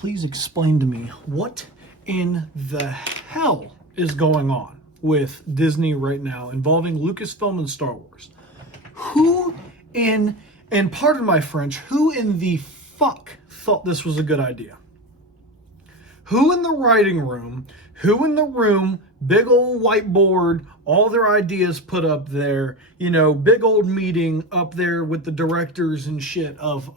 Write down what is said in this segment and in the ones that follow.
please explain to me what in the hell is going on with Disney right now involving Lucasfilm and Star Wars? And pardon my French, who in the fuck thought this was a good idea? Who in the writing room, big old whiteboard, all their ideas put up there, big old meeting up there with the directors and shit of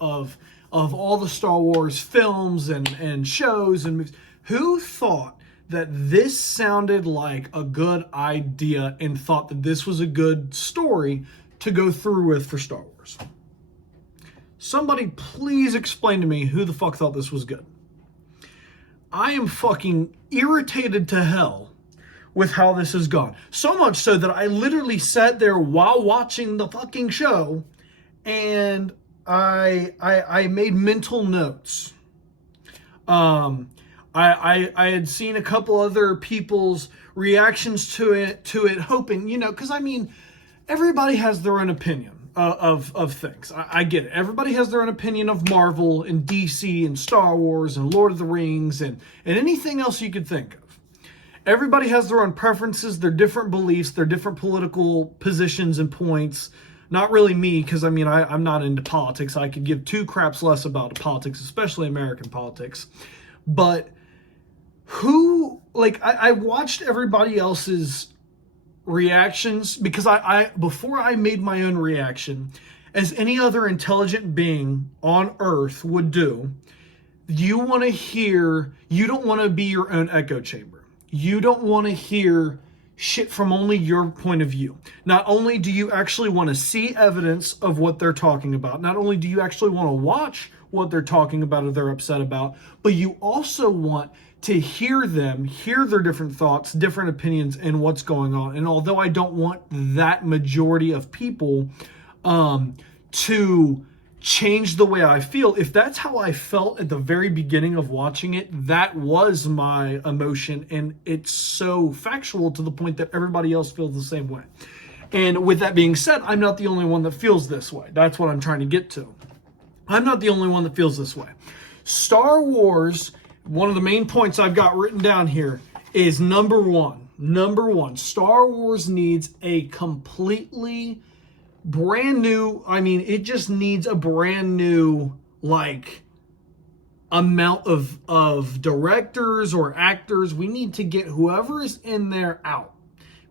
all the Star Wars films and shows and movies. Who thought that this sounded like a good idea and thought that this was a good story to go through with for Star Wars? Somebody please explain to me who the fuck thought this was good. I am fucking irritated to hell with how this has gone. So much so that I literally sat there while watching the fucking show and I made mental notes. I had seen a couple other people's reactions to it, hoping, because everybody has their own opinion of things. I get it. Everybody has their own opinion of Marvel and DC and Star Wars and Lord of the Rings and anything else you could think of. Everybody has their own preferences, their different beliefs, their different political positions and points. Not really me, because I'm not into politics. I could give two craps less about politics, especially American politics. But I watched everybody else's reactions because I before I made my own reaction, as any other intelligent being on Earth would do, you don't want to be your own echo chamber. You don't want to hear shit from only your point of view. Not only do you actually want to see evidence of what they're talking about, not only do you actually want to watch what they're talking about or they're upset about, but you also want to hear their different thoughts, different opinions, and what's going on. And although I don't want that majority of people to change the way I feel, if that's how I felt at the very beginning of watching it, that was my emotion, and it's so factual to the point that everybody else feels the same way. And with that being said, I'm not the only one that feels this way. That's what I'm trying to get to. I'm not the only one that feels this way. Star Wars, one of the main points I've got written down here is number one, Star Wars needs a completely brand new, it just needs a brand new, amount of directors or actors. We need to get whoever is in there out.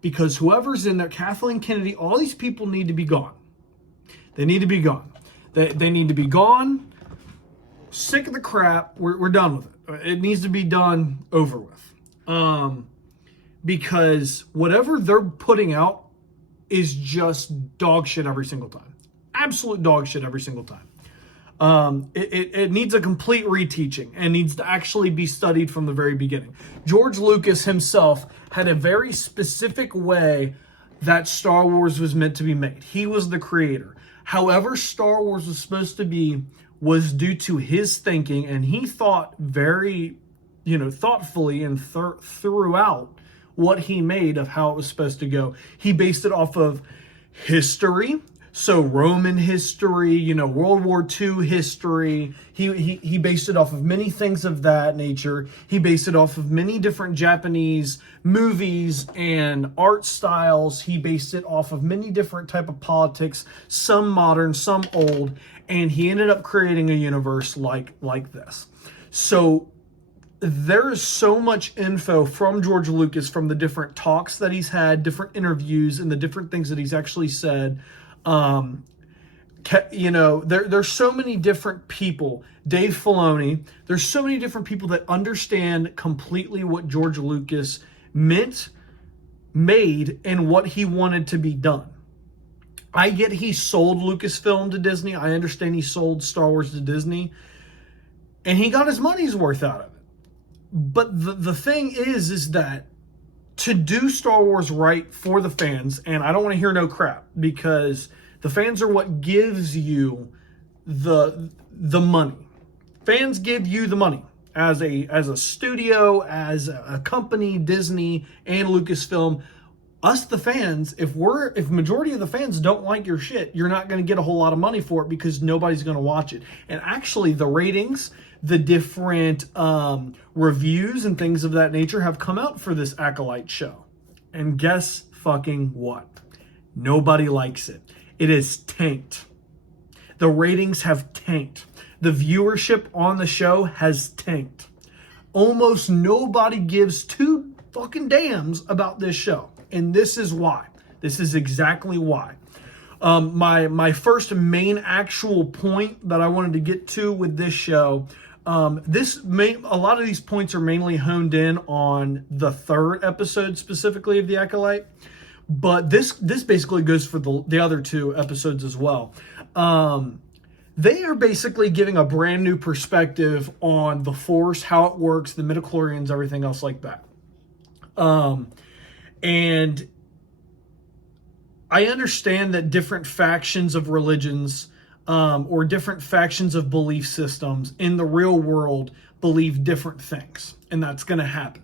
Because whoever's in there, Kathleen Kennedy, all these people need to be gone. They need to be gone. They need to be gone. Sick of the crap. We're done with it. It needs to be done, over with. Because whatever they're putting out is just dog shit every single time. Absolute dog shit every single time. It needs a complete reteaching and needs to actually be studied from the very beginning. George Lucas himself had a very specific way that Star Wars was meant to be made. He was the creator. However Star Wars was supposed to be was due to his thinking, and he thought very, thoughtfully and throughout what he made of how it was supposed to go. He based it off of history, so Roman history, World War II history. He based it off of many things of that nature. He based it off of many different Japanese movies and art styles. He based it off of many different type of politics, some modern, some old, and he ended up creating a universe like this. So there is so much info from George Lucas, from the different talks that he's had, different interviews, and the different things that he's actually said. There's so many different people, Dave Filoni, there's so many different people that understand completely what George Lucas made, and what he wanted to be done. I get he sold Lucasfilm to Disney. I understand he sold Star Wars to Disney, and he got his money's worth out of it. But the thing is that to do Star Wars right for the fans, and I don't want to hear no crap, because the fans are what gives you the money. Fans give you the money as a studio, as a company, Disney and Lucasfilm. Us, the fans, if majority of the fans don't like your shit, you're not going to get a whole lot of money for it because nobody's going to watch it. And actually, the ratings the different reviews and things of that nature have come out for this Acolyte show. And guess fucking what? Nobody likes it. It is tanked. The ratings have tanked. The viewership on the show has tanked. Almost nobody gives two fucking damns about this show. And this is why. This is exactly why. My first main actual point that I wanted to get to with this show, a lot of these points are mainly honed in on the third episode specifically of The Acolyte, but this basically goes for the other two episodes as well. They are basically giving a brand new perspective on the Force, how it works, the midichlorians, everything else like that. And I understand that different factions of religions or different factions of belief systems in the real world believe different things, and that's going to happen.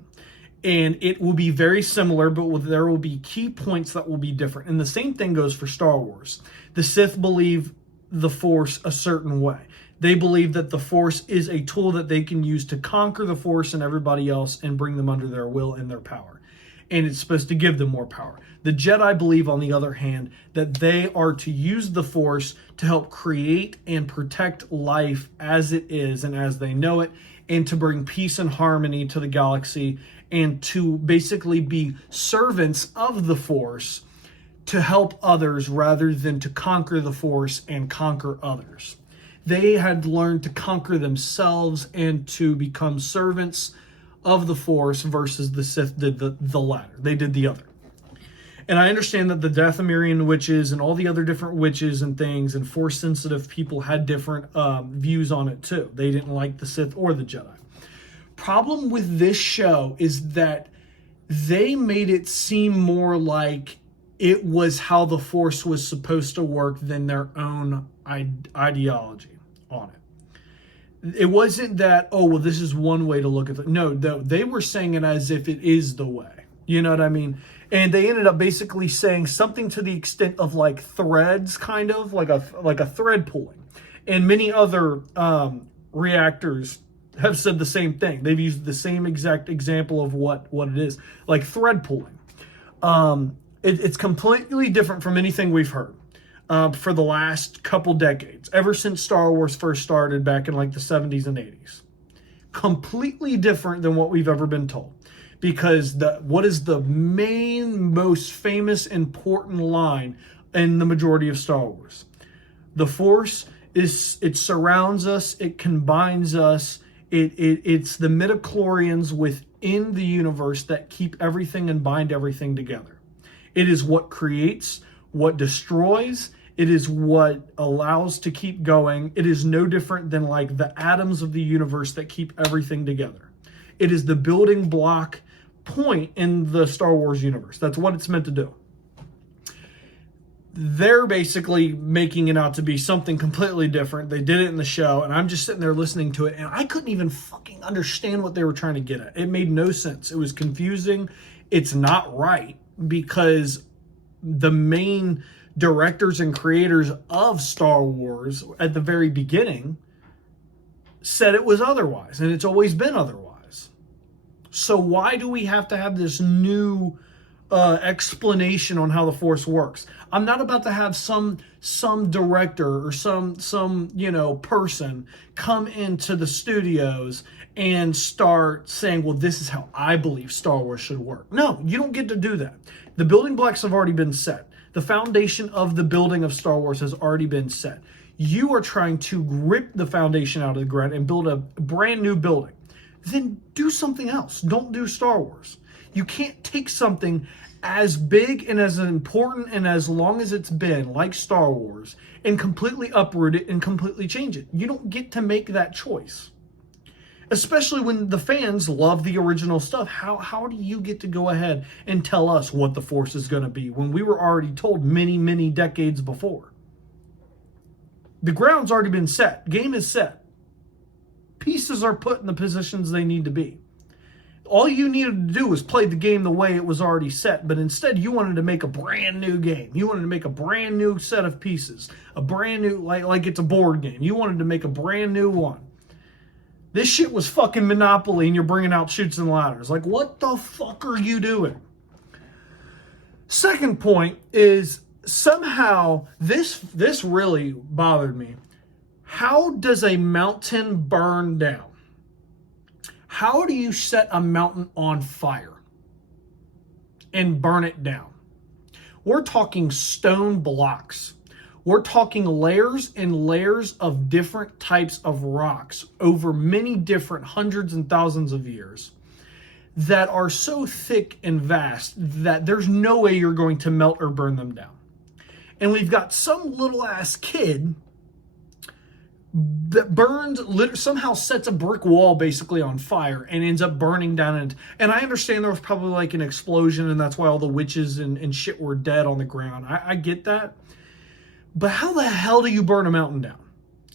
And it will be very similar, but there will be key points that will be different. And the same thing goes for Star Wars. The Sith believe the Force a certain way. They believe that the Force is a tool that they can use to conquer the Force and everybody else and bring them under their will and their power. And it's supposed to give them more power. The Jedi believe, on the other hand, that they are to use the Force to help create and protect life as it is and as they know it, and to bring peace and harmony to the galaxy, and to basically be servants of the Force to help others rather than to conquer the Force and conquer others. They had learned to conquer themselves and to become servants of the Force versus the Sith did the latter. They did the other. And I understand that the Dathomirian witches and all the other different witches and things and Force-sensitive people had different views on it too. They didn't like the Sith or the Jedi. Problem with this show is that they made it seem more like it was how the Force was supposed to work than their own ideology on it. It wasn't that, oh, well, this is one way to look at it. No, they were saying it as if it is the way. You know what I mean? And they ended up basically saying something to the extent of like threads, kind of like a thread pulling. And many other reactors have said the same thing. They've used the same exact example of what it is, like thread pulling. It's completely different from anything we've heard for the last couple decades, ever since Star Wars first started back in like the 70s and 80s. Completely different than what we've ever been told. Because what is the main, most famous, important line in the majority of Star Wars? The Force it surrounds us, it combines us, it's the midichlorians within the universe that keep everything and bind everything together. It is what creates, what destroys, it is what allows to keep going. It is no different than like the atoms of the universe that keep everything together. It is the building block point in the Star Wars universe. That's what it's meant to do. They're basically making it out to be something completely different. They did it in the show, and I'm just sitting there listening to it, and I couldn't even fucking understand what they were trying to get at. It made no sense. It was confusing. It's not right, because the main directors and creators of Star Wars at the very beginning said it was otherwise, and it's always been otherwise. So why do we have to have this new explanation on how the Force works? I'm not about to have some director or some person come into the studios and start saying, well, this is how I believe Star Wars should work. No, you don't get to do that. The building blocks have already been set. The foundation of the building of Star Wars has already been set. You are trying to rip the foundation out of the ground and build a brand new building. Then do something else. Don't do Star Wars. You can't take something as big and as important and as long as it's been, like Star Wars, and completely uproot it and completely change it. You don't get to make that choice. Especially when the fans love the original stuff. How do you get to go ahead and tell us what the Force is going to be when we were already told many, many decades before? The ground's already been set. Game is set. Pieces are put in the positions they need to be. All you needed to do was play the game the way it was already set, but instead you wanted to make a brand new game. You wanted to make a brand new set of pieces, a brand new, like it's a board game. You wanted to make a brand new one. This shit was fucking Monopoly and you're bringing out Chutes and Ladders. Like, what the fuck are you doing? Second point is somehow this really bothered me. How does a mountain burn down? How do you set a mountain on fire and burn it down? We're talking stone blocks. We're talking layers and layers of different types of rocks over many different hundreds and thousands of years that are so thick and vast that there's no way you're going to melt or burn them down. And we've got some little ass kid that somehow sets a brick wall basically on fire and ends up burning down. And I understand there was probably like an explosion and that's why all the witches and shit were dead on the ground. I get that. But how the hell do you burn a mountain down?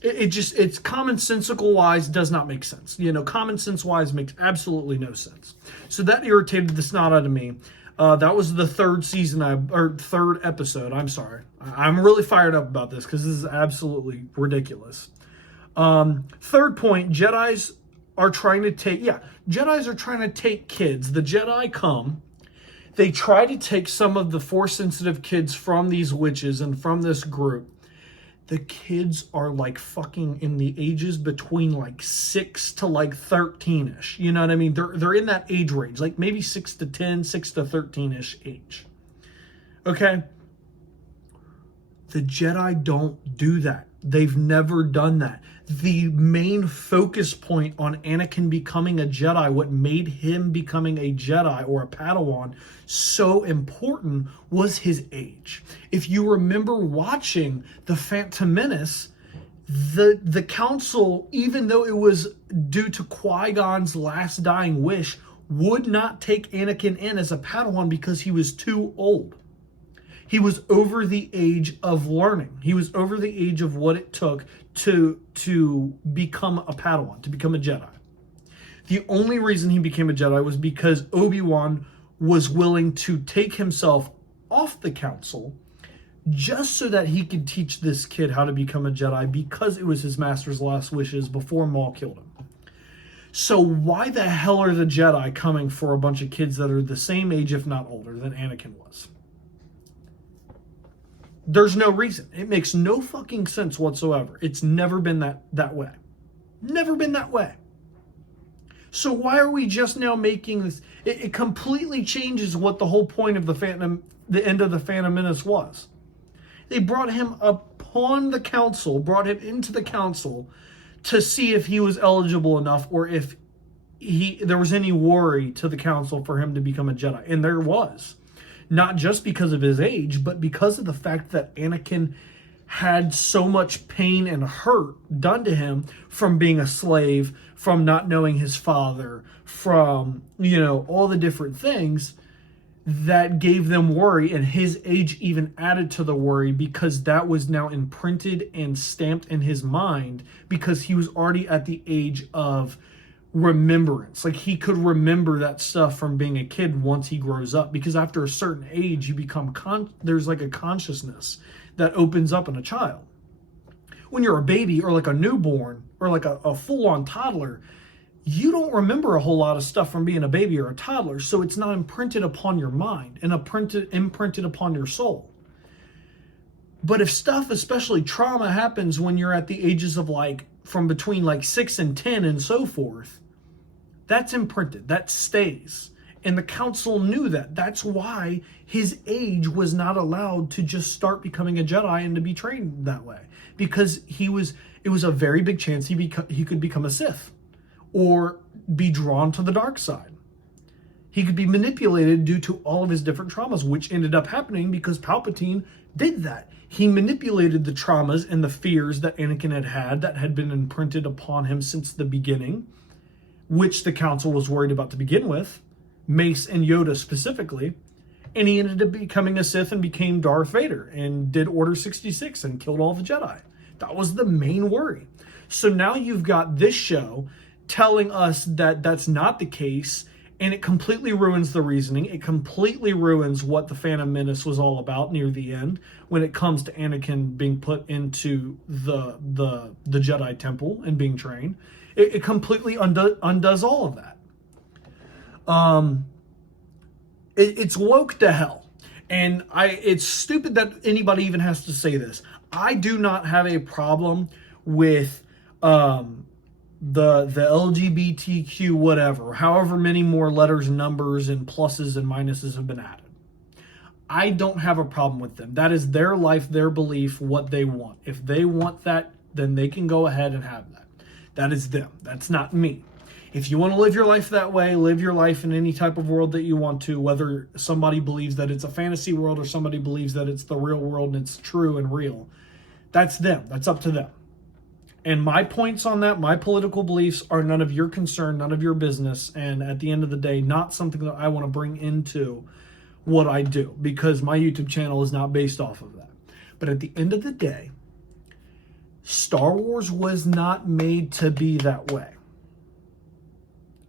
It's commonsensical wise does not make sense. Common sense wise makes absolutely no sense. So that irritated the snot out of me. That was the third episode. I'm sorry. I'm really fired up about this because this is absolutely ridiculous. Third point, Jedis are trying to take kids. The Jedi come. They try to take some of the Force-sensitive kids from these witches and from this group. The kids are like fucking in the ages between like 6 to like 13-ish. You know what I mean? They're in that age range, like maybe 6 to 10, 6 to 13-ish age. Okay? The Jedi don't do that. They've never done that. The main focus point on Anakin becoming a Jedi, what made him becoming a Jedi or a Padawan so important was his age. If you remember watching The Phantom Menace, the council, even though it was due to Qui-Gon's last dying wish, would not take Anakin in as a Padawan because he was too old. He was over the age of learning. He was over the age of what it took to become a Padawan, to become a Jedi. The only reason he became a Jedi was because Obi-Wan was willing to take himself off the council just so that he could teach this kid how to become a Jedi because it was his master's last wishes before Maul killed him. So why the hell are the Jedi coming for a bunch of kids that are the same age, if not older, than Anakin was? There's no reason. It makes no fucking sense whatsoever. It's never been that way. Never been that way. So why are we just now making this? It completely changes what the whole point of the end of the Phantom Menace was. They brought him upon the council, brought him into the council to see if he was eligible enough or if there was any worry to the council for him to become a Jedi. And there was. Not just because of his age, but because of the fact that Anakin had so much pain and hurt done to him from being a slave, from not knowing his father, from, all the different things that gave them worry. And his age even added to the worry because that was now imprinted and stamped in his mind because he was already at the age of remembrance. Like he could remember that stuff from being a kid once he grows up, because after a certain age you become there's like a consciousness that opens up in a child. When you're a baby or like a newborn or like a full-on toddler, you don't remember a whole lot of stuff from being a baby or a toddler, so it's not imprinted upon your mind and imprinted upon your soul. But if stuff, especially trauma, happens when you're at the ages of like from between like 6 and 10 and so forth, that's imprinted, that stays. And the council knew that. That's why his age was not allowed to just start becoming a Jedi and to be trained that way. Because it was a very big chance he could become a Sith or be drawn to the dark side. He could be manipulated due to all of his different traumas, which ended up happening because Palpatine did that. He manipulated the traumas and the fears that Anakin had that had been imprinted upon him since the beginning, which the council was worried about to begin with, Mace and Yoda specifically, and he ended up becoming a Sith and became Darth Vader and did Order 66 and killed all the Jedi. That was the main worry. So now you've got this show telling us that that's not the case, and it completely ruins the reasoning. It completely ruins what the Phantom Menace was all about near the end when it comes to Anakin being put into the Jedi Temple and being trained. It completely undoes all of that. It's woke to hell. And it's stupid that anybody even has to say this. I do not have a problem with the LGBTQ whatever, however many more letters and numbers and pluses and minuses have been added. I don't have a problem with them. That is their life, their belief, what they want. If they want that, then they can go ahead and have that. That is them. That's not me. If you want to live your life that way, live your life in any type of world that you want to, whether somebody believes that it's a fantasy world or somebody believes that it's the real world and it's true and real, that's them. That's up to them. And my points on that, my political beliefs are none of your concern, none of your business, and at the end of the day, not something that I want to bring into what I do, because my YouTube channel is not based off of that. But at the end of the day, Star Wars was not made to be that way.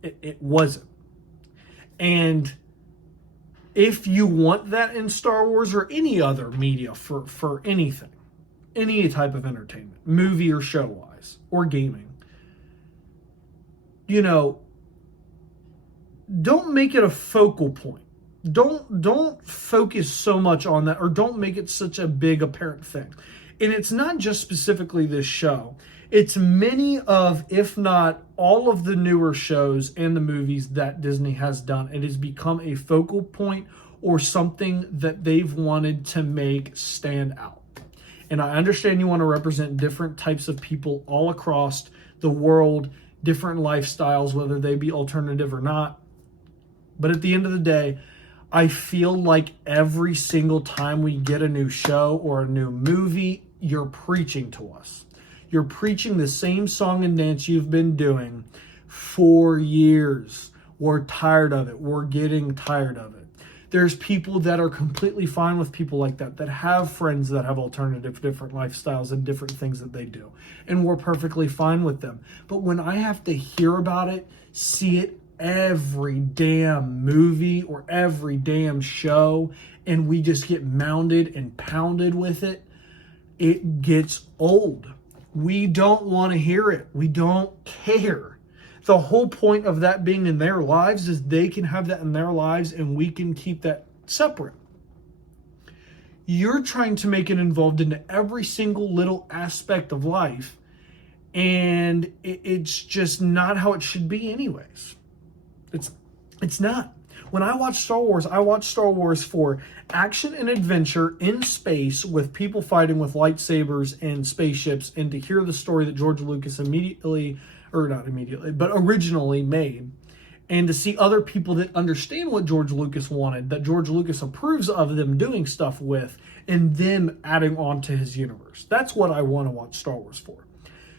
It wasn't. And if you want that in Star Wars or any other media for anything, any type of entertainment, movie or show wise, or gaming, don't make it a focal point. Don't focus so much on that, or don't make it such a big apparent thing. And it's not just specifically this show. It's many of, if not all of the newer shows and the movies that Disney has done. It has become a focal point or something that they've wanted to make stand out. And I understand you want to represent different types of people all across the world, different lifestyles, whether they be alternative or not. But at the end of the day, I feel like every single time we get a new show or a new movie, you're preaching to us. You're preaching the same song and dance you've been doing for years. We're tired of it. We're getting tired of it. There's people that are completely fine with people like that have friends that have alternative, different lifestyles and different things that they do. And we're perfectly fine with them. But when I have to hear about it, see it every damn movie or every damn show, and we just get mounded and pounded with it, it gets old. We don't want to hear it. We don't care. The whole point of that being in their lives is they can have that in their lives and we can keep that separate. You're trying to make it involved into every single little aspect of life, and it's just not how it should be anyways. It's not. When I watch Star Wars for action and adventure in space with people fighting with lightsabers and spaceships, and to hear the story that George Lucas originally made, and to see other people that understand what George Lucas wanted, that George Lucas approves of them doing stuff with, and them adding on to his universe. That's what I want to watch Star Wars for.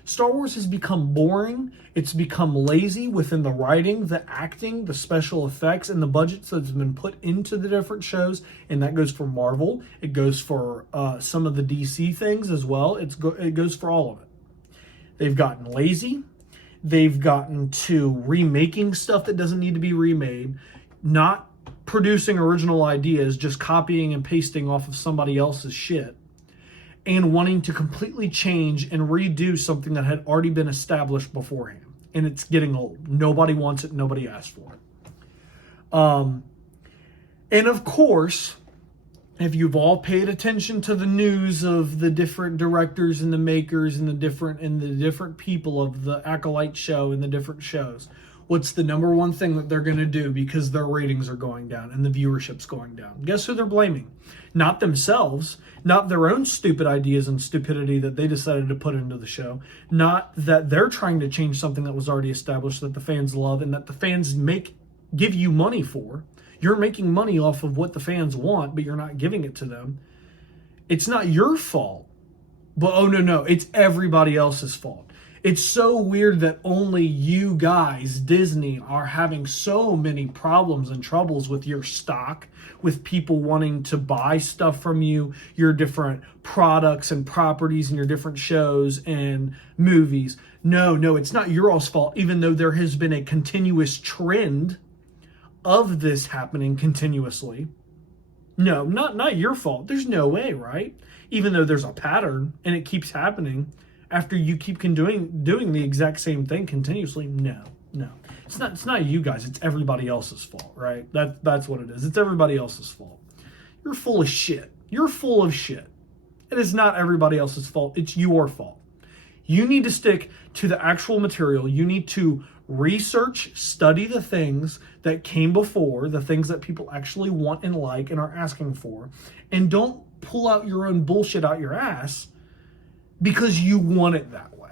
Star Wars has become boring. It's become lazy within the writing, the acting, the special effects, and the budgets that's been put into the different shows. And that goes for Marvel. It goes for some of the DC things as well. It goes for all of it. They've gotten lazy. They've gotten to remaking stuff that doesn't need to be remade, not producing original ideas, just copying and pasting off of somebody else's shit, and wanting to completely change and redo something that had already been established beforehand. And it's getting old. Nobody wants it. Nobody asked for it. And of course, if you've all paid attention to the news of the different directors and the makers and the different people of the Acolyte show and the different shows, what's the number one thing that they're going to do because their ratings are going down and the viewership's going down? Guess who they're blaming? Not themselves, not their own stupid ideas and stupidity that they decided to put into the show, not that they're trying to change something that was already established that the fans love and that the fans give you money for. You're making money off of what the fans want, but you're not giving it to them. It's not your fault. But oh no, it's everybody else's fault. It's so weird that only you guys, Disney, are having so many problems and troubles with your stock, with people wanting to buy stuff from you, your different products and properties and your different shows and movies. No, it's not your all's fault, even though there has been a continuous trend of this happening continuously. No, not your fault. There's no way, right? Even though there's a pattern and it keeps happening after you keep doing the exact same thing continuously? No. It's not you guys, it's everybody else's fault, right? That's what it is. It's everybody else's fault. You're full of shit. You're full of shit. It is not everybody else's fault. It's your fault. You need to stick to the actual material. You need to research, study the things that came before, the things that people actually want and like and are asking for, and don't pull out your own bullshit out your ass because you want it that way.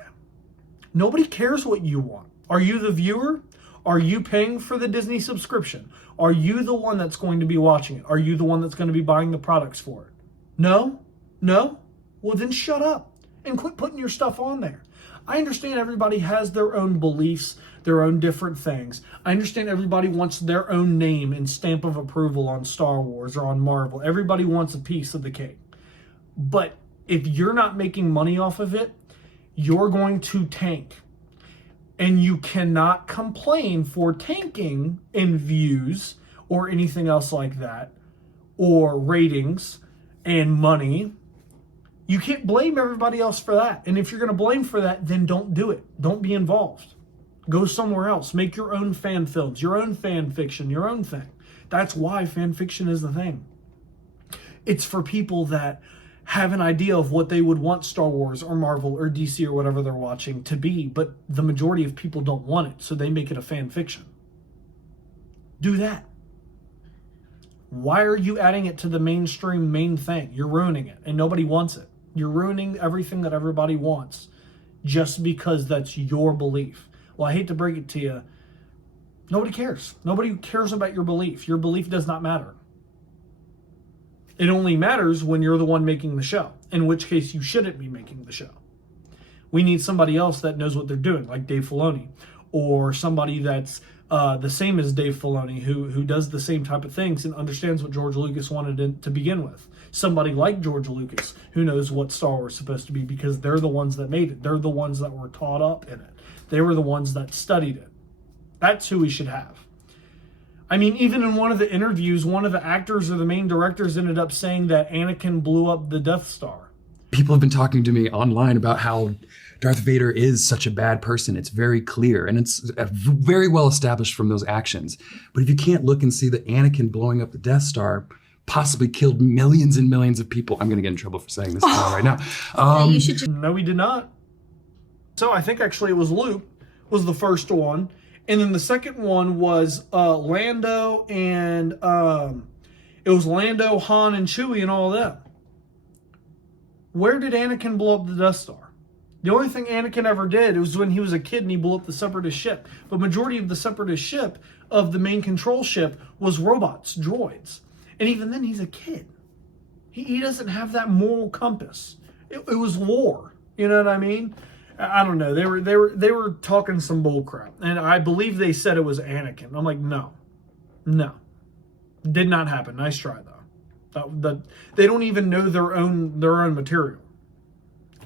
Nobody cares what you want. Are you the viewer? Are you paying for the Disney subscription? Are you the one that's going to be watching it? Are you the one that's going to be buying the products for it? No? Well, then shut up and quit putting your stuff on there. I understand everybody has their own beliefs, their own different things. I understand everybody wants their own name and stamp of approval on Star Wars or on Marvel. Everybody wants a piece of the cake. But if you're not making money off of it, you're going to tank. And you cannot complain for tanking in views or anything else like that, or ratings and money. You can't blame everybody else for that. And if you're going to blame for that, then don't do it. Don't be involved. Go somewhere else. Make your own fan films, your own fan fiction, your own thing. That's why fan fiction is the thing. It's for people that have an idea of what they would want Star Wars or Marvel or DC or whatever they're watching to be, but the majority of people don't want it, so they make it a fan fiction. Do that. Why are you adding it to the mainstream main thing? You're ruining it, and nobody wants it. You're ruining everything that everybody wants just because that's your belief. Well, I hate to break it to you. Nobody cares. Nobody cares about your belief. Your belief does not matter. It only matters when you're the one making the show, in which case you shouldn't be making the show. We need somebody else that knows what they're doing, like Dave Filoni, or somebody that's the same as Dave Filoni, who does the same type of things and understands what George Lucas wanted to begin with. Somebody like George Lucas, who knows what Star Wars is supposed to be, because they're the ones that made it. They're the ones that were taught up in it. They were the ones that studied it. That's who we should have. I mean, even in one of the interviews, one of the actors or the main directors ended up saying that Anakin blew up the Death Star. People have been talking to me online about how Darth Vader is such a bad person. It's very clear, and it's very well established from those actions. But if you can't look and see that Anakin blowing up the Death Star possibly killed millions and millions of people. I'm going to get in trouble for saying this right now. No, he did not. So I think actually it was Luke was the first one. And then the second one was Lando and it was Lando, Han, and Chewie and all of them. Where did Anakin blow up the Death Star? The only thing Anakin ever did was when he was a kid and he blew up the Separatist ship. But majority of the Separatist ship, of the main control ship, was robots, droids. And even then, he's a kid. He doesn't have that moral compass. It was war. You know what I mean? I don't know. They were talking some bull crap, and I believe they said it was Anakin. I'm like, no, did not happen. Nice try though. They don't even know their own material.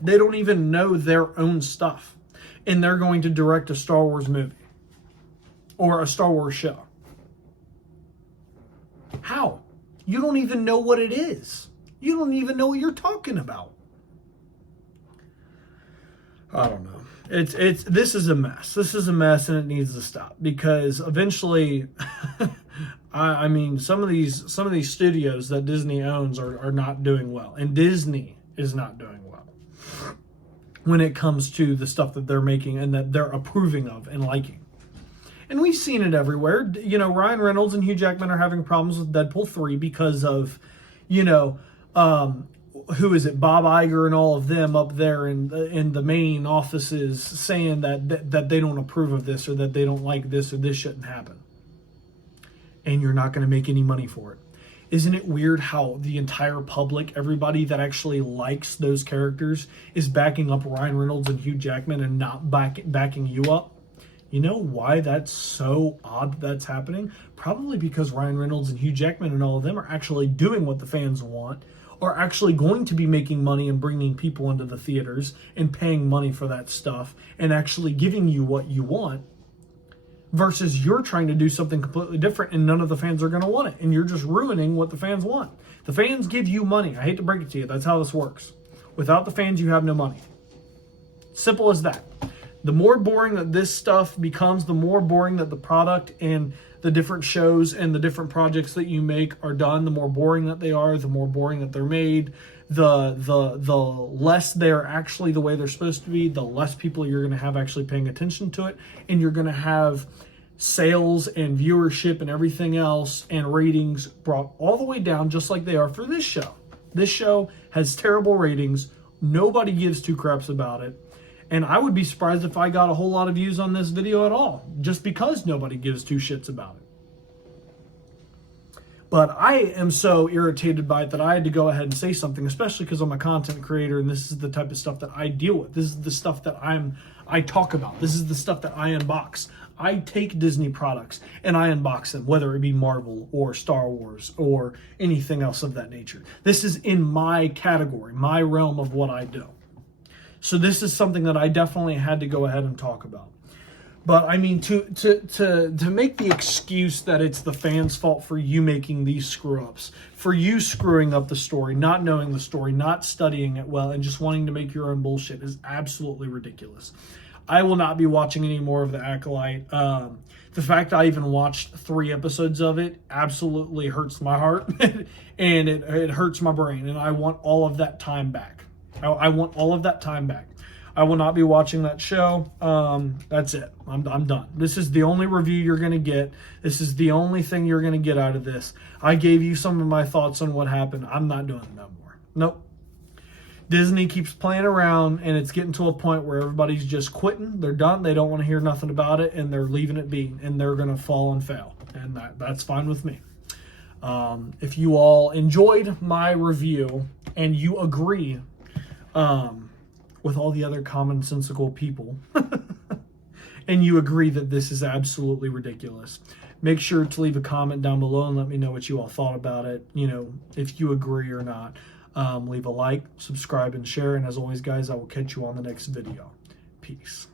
They don't even know their own stuff, and they're going to direct a Star Wars movie or a Star Wars show. How? You don't even know what it is. You don't even know what you're talking about. I don't know. This is a mess. This is a mess, and it needs to stop, because eventually, I mean, some of these studios that Disney owns are not doing well, and Disney is not doing well when it comes to the stuff that they're making and that they're approving of and liking. And we've seen it everywhere. You know, Ryan Reynolds and Hugh Jackman are having problems with Deadpool 3 because of, you know, who is it, Bob Iger and all of them up there in the main offices saying that they don't approve of this, or that they don't like this, or this shouldn't happen. And you're not going to make any money for it. Isn't it weird how the entire public, everybody that actually likes those characters, is backing up Ryan Reynolds and Hugh Jackman and not backing you up? You know why that's so odd that's happening? Probably because Ryan Reynolds and Hugh Jackman and all of them are actually doing what the fans want, are actually going to be making money and bringing people into the theaters and paying money for that stuff and actually giving you what you want, versus you're trying to do something completely different and none of the fans are going to want it, and you're just ruining what the fans want. The fans give you money. I hate to break it to you. That's how this works. Without the fans, you have no money. Simple as that. The more boring that this stuff becomes, the more boring that the product and the different shows and the different projects that you make are done. The more boring that they are, the more boring that they're made, the less they're actually the way they're supposed to be, the less people you're going to have actually paying attention to it, and you're going to have sales and viewership and everything else and ratings brought all the way down, just like they are for this show. This show has terrible ratings. Nobody gives two craps about it. And I would be surprised if I got a whole lot of views on this video at all, just because nobody gives two shits about it. But I am so irritated by it that I had to go ahead and say something, especially because I'm a content creator and this is the type of stuff that I deal with. This is the stuff that I talk about. This is the stuff that I unbox. I take Disney products and I unbox them, whether it be Marvel or Star Wars or anything else of that nature. This is in my category, my realm of what I do. So this is something that I definitely had to go ahead and talk about. But I mean, to make the excuse that it's the fans' fault for you making these screw-ups, for you screwing up the story, not knowing the story, not studying it well, and just wanting to make your own bullshit is absolutely ridiculous. I will not be watching any more of The Acolyte. The fact I even watched 3 episodes of it absolutely hurts my heart, and it hurts my brain, and I want all of that time back. I want all of that time back. I will not be watching that show. That's it. I'm done. This is the only review you're going to get. This is the only thing you're going to get out of this. I gave you some of my thoughts on what happened. I'm not doing it no more. Nope. Disney keeps playing around, and it's getting to a point where everybody's just quitting. They're done. They don't want to hear nothing about it, and they're leaving it be, and they're going to fall and fail. And that's fine with me. If you all enjoyed my review and you agree with all the other commonsensical people and you agree that this is absolutely ridiculous, make sure to leave a comment down below and let me know what you all thought about it. You know, if you agree or not. Leave a like, subscribe, and share. And as always, guys, I will catch you on the next video. Peace.